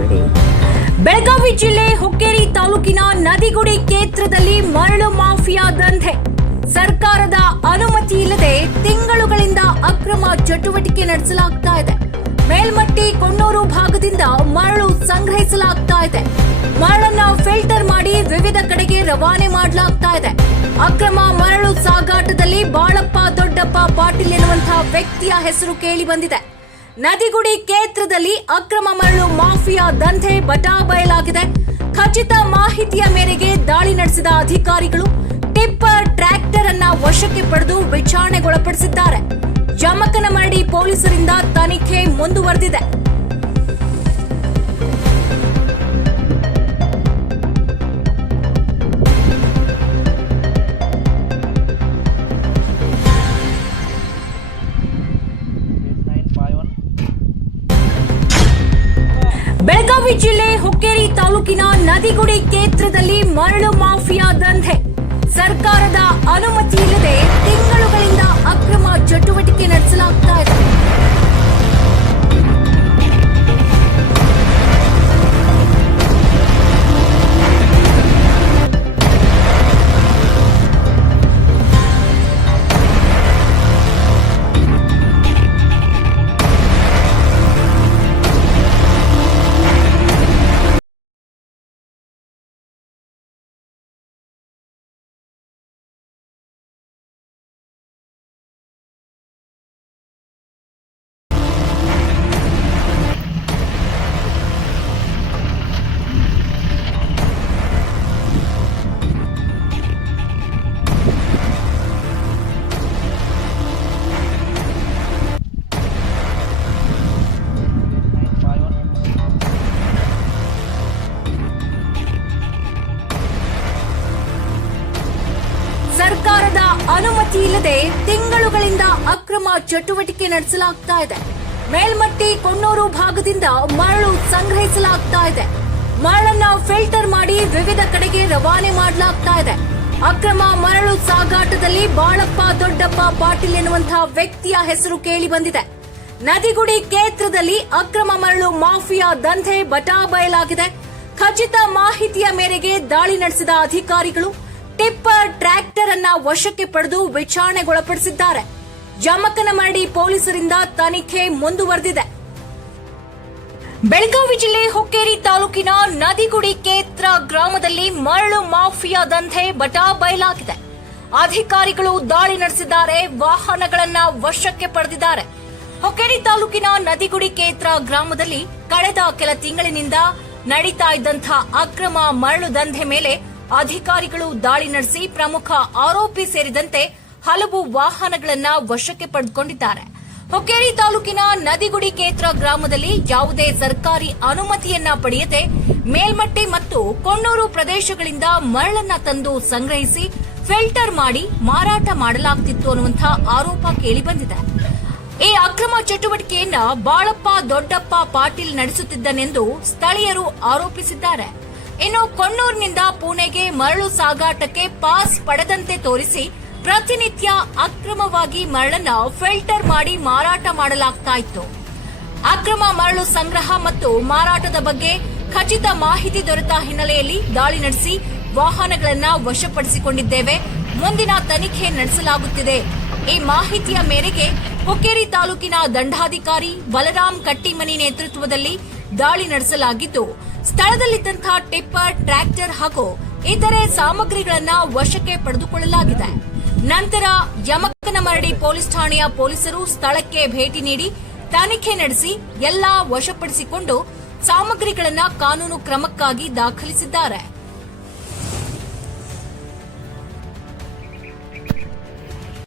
ಮರೆಯಬೇಡಿ. ಬೆಳಗಾವಿ ಜಿಲ್ಲೆ ಹುಕ್ಕೇರಿ ತಾಲೂಕಿನ ನದಿಗುಡಿ ಕ್ಷೇತ್ರದಲ್ಲಿ ಮರಳು ಮಾಫಿಯಾ ದಂಧೆ. ಸರ್ಕಾರದ ಅನುಮತಿ ಇಲ್ಲದೆ ತಿಂಗಳುಗಳಿಂದ ಅಕ್ರಮ ಚಟುವಟಿಕೆ ನಡೆಸಲಾಗ್ತಾ ಇದೆ. ಮೇಲ್ಮಟ್ಟಿ ಕೊಣ್ಣೂರು ಭಾಗದಿಂದ ಮರಳು ಸಂಗ್ರಹಿಸಲಾಗ್ತಾ ಇದೆ. ಮರಳನ್ನ ಫಿಲ್ಟರ್ ಮಾಡಿ ವಿವಿಧ ಕಡೆಗೆ ರವಾನೆ ಮಾಡಲಾಗ್ತಾ ಇದೆ. ಅಕ್ರಮ ಮರಳು ಸಾಗಾಟದಲ್ಲಿ ಬಾಳಪ್ಪ ದೊಡ್ಡಪ್ಪ ಪಾಟೀಲ್ ಎನ್ನುವಂತಹ ವ್ಯಕ್ತಿಯ ಹೆಸರು ಕೇಳಿ ಬಂದಿದೆ. ನದಿಗುಡಿ ಕ್ಷೇತ್ರದಲ್ಲಿ ಅಕ್ರಮ ಮರಳು ಮಾಫಿಯಾ ದಂಧೆ ಬಟಾಬಯಲಾಗಿದೆ. ಖಚಿತ ಮಾಹಿತಿಯ ಮೇರೆಗೆ ದಾಳಿ ನಡೆಸಿದ ಅಧಿಕಾರಿಗಳು ಟಿಪ್ಪರ್ ಟ್ರ್ಯಾಕ್ಟರ್ ಅನ್ನ ವಶಕ್ಕೆ ಪಡೆದು ವಿಚಾರಣೆಗೊಳಪಡಿಸಿದ್ದಾರೆ. ಜಮಕನಮರಡಿ ಪೊಲೀಸರಿಂದ ತನಿಖೆ ಮುಂದುವರೆದಿದೆ. ಬೆಳಗಾವಿ ಜಿಲ್ಲೆ ಹುಕ್ಕೇರಿ ತಾಲೂಕಿನ ನದಿಗುಡಿ ಕ್ಷೇತ್ರದಲ್ಲಿ ಮರಳು ಮಾಫಿಯಾ ದಂಧೆ. ಸರ್ಕಾರದ ಅನುಮತಿ ಇಲ್ಲದೆ ತಿಂಗಳುಗಳಿಂದ ಅಕ್ರಮ ಚಟುವಟಿಕೆ ನಡೆಸಲಾಗ್ತಾ ಇದೆ. ಸರ್ಕಾರದ ಅನುಮತಿ ಇಲ್ಲದೆ ತಿಂಗಳುಗಳಿಂದ ಅಕ್ರಮ ಚಟುವಟಿಕೆ ನಡೆಸಲಾಗ್ತಾ ಇದೆ. ಮೇಲ್ಮಟ್ಟಿ ಕೊಣ್ಣೂರು ಭಾಗದಿಂದ ಮರಳು ಸಂಗ್ರಹಿಸಲಾಗ್ತಾ ಇದೆ. ಮರಳನ್ನ ಫಿಲ್ಟರ್ ಮಾಡಿ ವಿವಿಧ ಕಡೆಗೆ ರವಾನೆ ಮಾಡಲಾಗ್ತಾ ಇದೆ. ಅಕ್ರಮ ಮರಳು ಸಾಗಾಟದಲ್ಲಿ ಬಾಳಪ್ಪ ದೊಡ್ಡಪ್ಪ ಪಾಟೀಲ್ ಎನ್ನುವಂತಹ ವ್ಯಕ್ತಿಯ ಹೆಸರು ಕೇಳಿ ಬಂದಿದೆ. ನದಿಗುಡಿ ಕ್ಷೇತ್ರದಲ್ಲಿ ಅಕ್ರಮ ಮರಳು ಮಾಫಿಯಾ ದಂಧೆ ಬಟಾಬಯಲಾಗಿದೆ. ಖಚಿತ ಮಾಹಿತಿಯ ಮೇರೆಗೆ ದಾಳಿ ನಡೆಸಿದ ಅಧಿಕಾರಿಗಳು ಟಿಪ್ಪರ್ ಟ್ರ್ಯಾಕ್ಟರ್ ಅನ್ನ ವಶಕ್ಕೆ ಪಡೆದು ವಿಚಾರಣೆಗೊಳಪಡಿಸಿದ್ದಾರೆ. ಜಮಕನಮರಡಿ ಪೊಲೀಸರಿಂದ ತನಿಖೆ ಮುಂದುವರೆದಿದೆ. ಬೆಳಗಾವಿ ಜಿಲ್ಲೆ ಹುಕ್ಕೇರಿ ತಾಲೂಕಿನ ನದಿಗುಡಿ ಕ್ಷೇತ್ರ ಗ್ರಾಮದಲ್ಲಿ ಮರಳು ಮಾಫಿಯಾ ದಂಧೆ ಬಟಾಬಯಲಾಗಿದೆ. ಅಧಿಕಾರಿಗಳು ದಾಳಿ ನಡೆಸಿದ್ದಾರೆ. ವಾಹನಗಳನ್ನ ವಶಕ್ಕೆ ಪಡೆದಿದ್ದಾರೆ. ಹುಕ್ಕೇರಿ ತಾಲೂಕಿನ ನದಿಗುಡಿ ಕ್ಷೇತ್ರ ಗ್ರಾಮದಲ್ಲಿ ಕಳೆದ ಕೆಲ ತಿಂಗಳಿನಿಂದ ನಡೀತಾ ಇದ್ದಂತಹ ಅಕ್ರಮ ಮರಳು ದಂಧೆ ಮೇಲೆ ಅಧಿಕಾರಿಗಳು ದಾಳಿ ನಡೆಸಿ ಪ್ರಮುಖ ಆರೋಪಿ ಸೇರಿದಂತೆ ಹಲವು ವಾಹನಗಳನ್ನ ವಶಕ್ಕೆ ಪಡೆದುಕೊಂಡಿದ್ದಾರೆ. ಹುಕ್ಕೇರಿ ತಾಲೂಕಿನ ನದಿಗುಡಿ ಕ್ಷೇತ್ರ ಗ್ರಾಮದಲ್ಲಿ ಯಾವುದೇ ಸರ್ಕಾರಿ ಅನುಮತಿಯನ್ನ ಪಡೆಯದೆ ಮೇಲ್ಮಟ್ಟಿ ಮತ್ತು ಕೊಣ್ಣೂರು ಪ್ರದೇಶಗಳಿಂದ ಮರಳನ್ನ ತಂದು ಸಂಗ್ರಹಿಸಿ ಫಿಲ್ಟರ್ ಮಾಡಿ ಮಾರಾಟ ಮಾಡಲಾಗುತ್ತಿತ್ತು ಅನ್ನುವಂತಹ ಆರೋಪ ಕೇಳಿಬಂದಿದೆ. ಈ ಅಕ್ರಮ ಚಟುವಟಿಕೆಯನ್ನ ಬಾಳಪ್ಪ ದೊಡ್ಡಪ್ಪ ಪಾಟೀಲ್ ನಡೆಸುತ್ತಿದ್ದನೆಂದು ಸ್ಥಳೀಯರು ಆರೋಪಿಸಿದ್ದಾರೆ. ಇನ್ನು ಕೊಣ್ಣೂರಿನಿಂದ ಪುಣೆಗೆ ಮರಳು ಸಾಗಾಟಕ್ಕೆ ಪಾಸ್ ಪಡೆದಂತೆ ತೋರಿಸಿ ಪ್ರತಿನಿತ್ಯ ಅಕ್ರಮವಾಗಿ ಮರಳನ್ನ ಫಿಲ್ಟರ್ ಮಾಡಿ ಮಾರಾಟ ಮಾಡಲಾಗ್ತಾ ಇತ್ತು. ಅಕ್ರಮ ಮರಳು ಸಂಗ್ರಹ ಮತ್ತು ಮಾರಾಟದ ಬಗ್ಗೆ ಖಚಿತ ಮಾಹಿತಿ ದೊರೆತ ಹಿನ್ನೆಲೆಯಲ್ಲಿ ದಾಳಿ ನಡೆಸಿ ವಾಹನಗಳನ್ನ ವಶಪಡಿಸಿಕೊಂಡಿದ್ದೇವೆ. ಮುಂದಿನ ತನಿಖೆ ನಡೆಸಲಾಗುತ್ತಿದೆ. ಈ ಮಾಹಿತಿಯ ಮೇರೆಗೆ ಹುಕ್ಕೇರಿ ತಾಲೂಕಿನ ದಂಡಾಧಿಕಾರಿ ಬಲರಾಮ್ ಕಟ್ಟಿಮನಿ ನೇತೃತ್ವದಲ್ಲಿ ದಾಳಿ ನಡೆಸಲಾಗಿದ್ದು ಸ್ಥಳದಲ್ಲಿದ್ದಂತಹ ಟಿಪ್ಪರ್ ಟ್ರ್ಯಾಕ್ಟರ್ ಹಾಗೂ ಇತರೆ ಸಾಮಗ್ರಿಗಳನ್ನ ವಶಕ್ಕೆ ಪಡೆದುಕೊಳ್ಳಲಾಗಿದೆ. ನಂತರ ಜಮಕನಮರಡಿ ಪೊಲೀಸ್ ಠಾಣೆಯ ಪೊಲೀಸರು ಸ್ಥಳಕ್ಕೆ ಭೇಟಿ ನೀಡಿ ತನಿಖೆ ನಡೆಸಿ ಎಲ್ಲಾ ವಶಪಡಿಸಿಕೊಂಡು ಸಾಮಗ್ರಿಗಳನ್ನ ಕಾನೂನು ಕ್ರಮಕ್ಕಾಗಿ ದಾಖಲಿಸಿದ್ದಾರೆ.